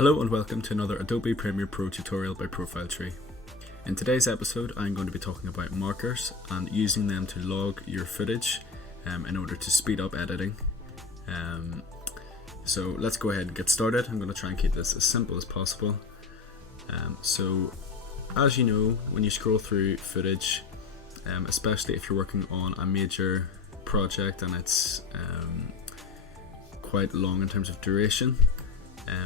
Hello and welcome to another Adobe Premiere Pro tutorial by ProfileTree. In today's episode I'm going to be talking about markers and using them to log your footage in order to speed up editing. So let's go ahead and get started. I'm going to try and keep this as simple as possible. So as you know, when you scroll through footage, especially if you're working on a major project and it's quite long in terms of duration,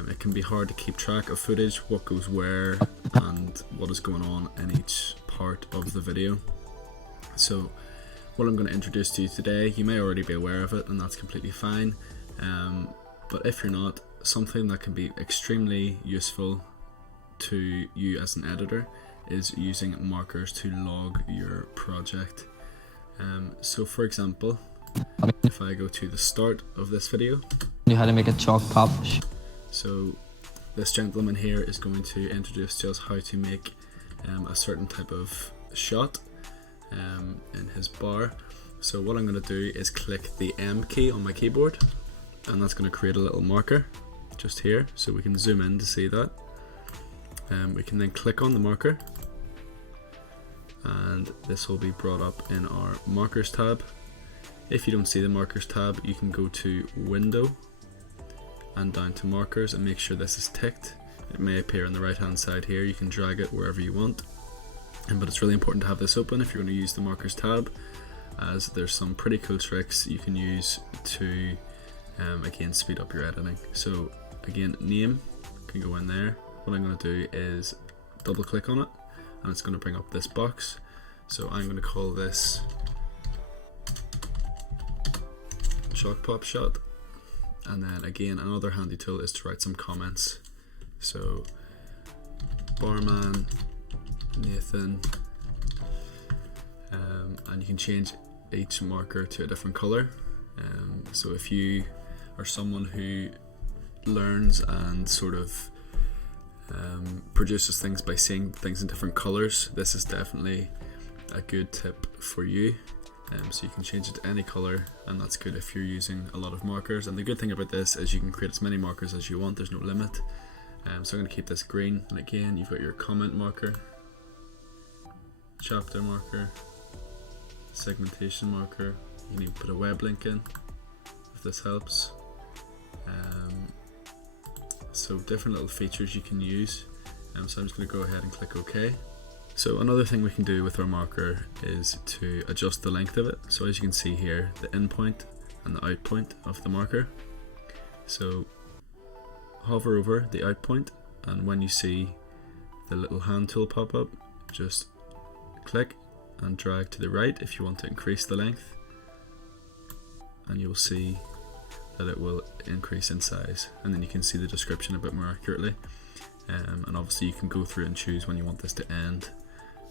it can be hard to keep track of footage, what goes where and what is going on in each part of the video. So what I'm going to introduce to you today, you may already be aware of it and that's completely fine, but if you're not, something that can be extremely useful to you as an editor is using markers to log your project. So for example, if I go to the start of this video, you had to make a chalk pop. So this gentleman here is going to introduce to us how to make a certain type of shot in his bar. So what I'm going to do is click the M key on my keyboard, and that's going to create a little marker just here, so we can zoom in to see that. We can then click on the marker and this will be brought up in our markers tab. If you don't see the markers tab, you can go to Window and down to markers and make sure this is ticked. It may appear on the right hand side here. You can drag it wherever you want, but it's really important to have this open if you're going to use the markers tab, as there's some pretty cool tricks you can use to again speed up your editing. So again, name can go in there. What I'm going to do is double click on it and it's going to bring up this box. So I'm going to call this chalk pop shot. And then again, another handy tool is to write some comments. So barman Nathan, and you can change each marker to a different color. So if you are someone who learns and sort of produces things by seeing things in different colors, this is definitely a good tip for you. So you can change it to any color, and that's good if you're using a lot of markers. And the good thing about this is you can create as many markers as you want, there's no limit. So I'm going to keep this green, and again you've got your comment marker, chapter marker, segmentation marker. You can even put a web link in if this helps. So different little features you can use. So I'm just going to go ahead and click OK. So another thing we can do with our marker is to adjust the length of it. So as you can see here, the in point and the out point of the marker. So hover over the out point, and when you see the little hand tool pop up, just click and drag to the right if you want to increase the length, and you'll see that it will increase in size, and then you can see the description a bit more accurately. And obviously you can go through and choose when you want this to end.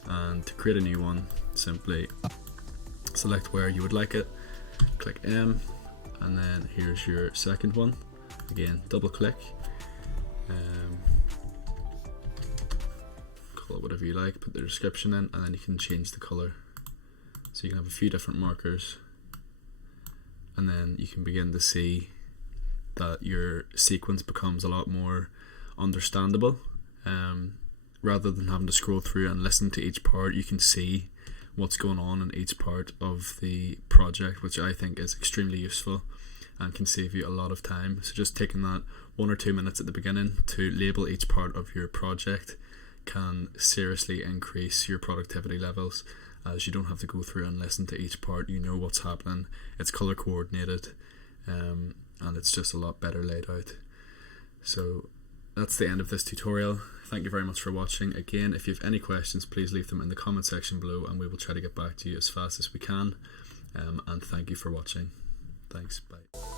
And to create a new one, simply select where you would like it, click M, and then here's your second one. Again, double click, call it whatever you like, put the description in, and then you can change the color. So you can have a few different markers, and then you can begin to see that your sequence becomes a lot more understandable. Rather than having to scroll through and listen to each part, you can see what's going on in each part of the project, which I think is extremely useful and can save you a lot of time. So just taking that 1 or 2 minutes at the beginning to label each part of your project can seriously increase your productivity levels, as you don't have to go through and listen to each part. You know what's happening, it's color coordinated, and it's just a lot better laid out. So that's the end of this tutorial. Thank you very much for watching. Again, if you have any questions, please leave them in the comment section below and we will try to get back to you as fast as we can. And thank you for watching. Thanks, bye.